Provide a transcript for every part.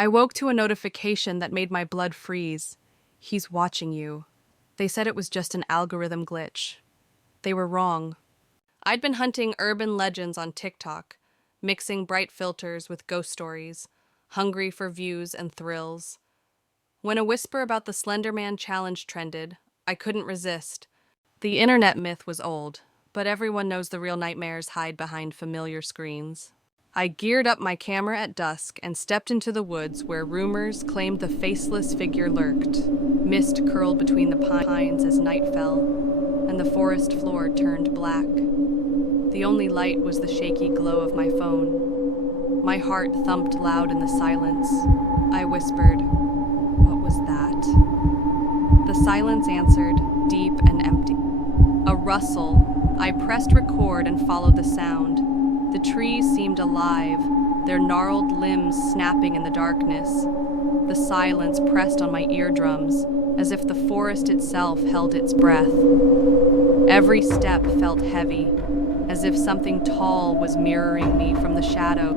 I woke to a notification that made my blood freeze. He's watching you. They said it was just an algorithm glitch. They were wrong. I'd been hunting urban legends on TikTok, mixing bright filters with ghost stories, hungry for views and thrills. When a whisper about the Slender Man challenge trended, I couldn't resist. The internet myth was old, but everyone knows the real nightmares hide behind familiar screens. I geared up my camera at dusk and stepped into the woods where rumors claimed the faceless figure lurked. Mist curled between the pines as night fell, and the forest floor turned black. The only light was the shaky glow of my phone. My heart thumped loud in the silence. I whispered, "What was that?" The silence answered, deep and empty. A rustle. I pressed record and followed the sound. The trees seemed alive, their gnarled limbs snapping in the darkness. The silence pressed on my eardrums, as if the forest itself held its breath. Every step felt heavy, as if something tall was mirroring me from the shadow.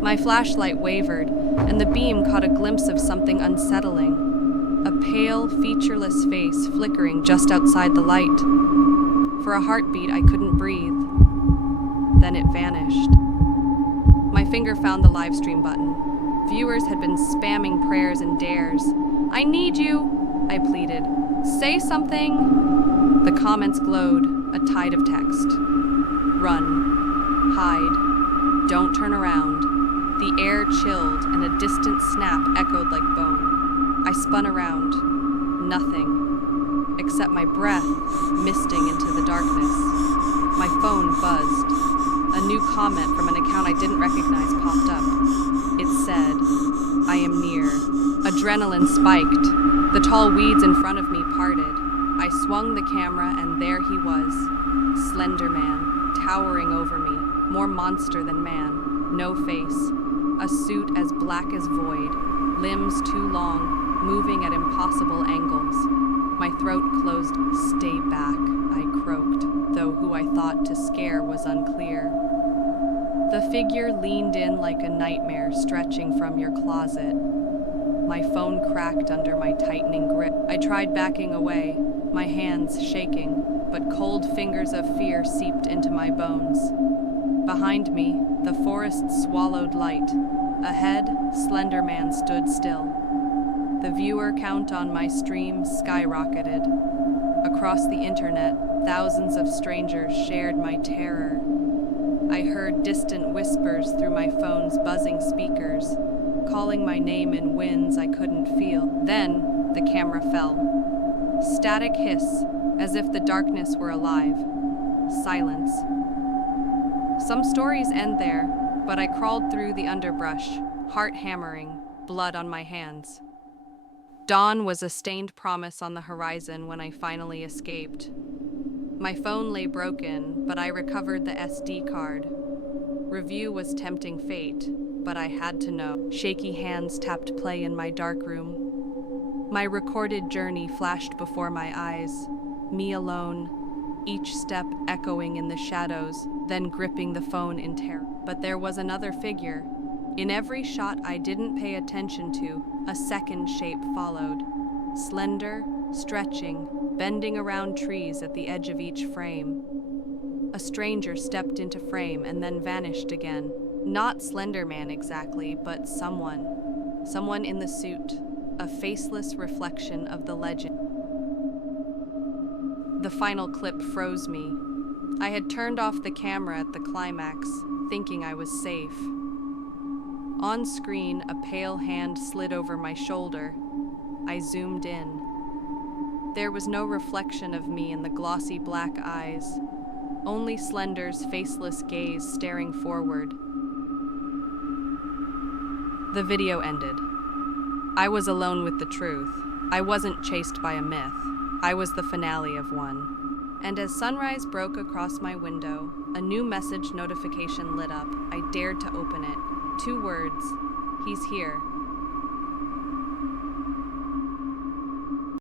My flashlight wavered, and the beam caught a glimpse of something unsettling. A pale, featureless face flickering just outside the light. For a heartbeat, I couldn't breathe. Then it vanished. My finger found the live stream button. Viewers had been spamming prayers and dares. "I need you," I pleaded. "Say something." The comments glowed, a tide of text. "Run. Hide. Don't turn around." The air chilled, and a distant snap echoed like bone. I spun around. Nothing, except my breath misting into the darkness. My phone buzzed. A new comment from an account I didn't recognize popped up. It said, "I am near." Adrenaline spiked. The tall weeds in front of me parted. I swung the camera, and there he was. Slender Man, towering over me, more monster than man, no face. A suit as black as void, limbs too long, moving at impossible angles. My throat closed. "Stay back," I croaked, though who I thought to scare was unclear. The figure leaned in like a nightmare stretching from your closet. My phone cracked under my tightening grip. I tried backing away, my hands shaking, but cold fingers of fear seeped into my bones. Behind me, the forest swallowed light. Ahead, Slender Man stood still. The viewer count on my stream skyrocketed. Across the internet, thousands of strangers shared my terror. I heard distant whispers through my phone's buzzing speakers, calling my name in winds I couldn't feel. Then, the camera fell. Static hiss, as if the darkness were alive. Silence. Some stories end there, but I crawled through the underbrush, heart hammering, blood on my hands. Dawn was a stained promise on the horizon when I finally escaped. My phone lay broken, but I recovered the SD card. Review was tempting fate, but I had to know. Shaky hands tapped play in my dark room. My recorded journey flashed before my eyes, me alone, each step echoing in the shadows, then gripping the phone in terror. But there was another figure. In every shot I didn't pay attention to, a second shape followed. Slender, stretching, bending around trees at the edge of each frame. A stranger stepped into frame and then vanished again. Not Slender Man exactly, but someone. Someone in the suit, a faceless reflection of the legend. The final clip froze me. I had turned off the camera at the climax, thinking I was safe. On screen, a pale hand slid over my shoulder. I zoomed in. There was no reflection of me in the glossy black eyes, only Slender's faceless gaze staring forward. The video ended. I was alone with the truth. I wasn't chased by a myth. I was the finale of one. And as sunrise broke across my window, a new message notification lit up. I dared to open it. 2 words. "He's here."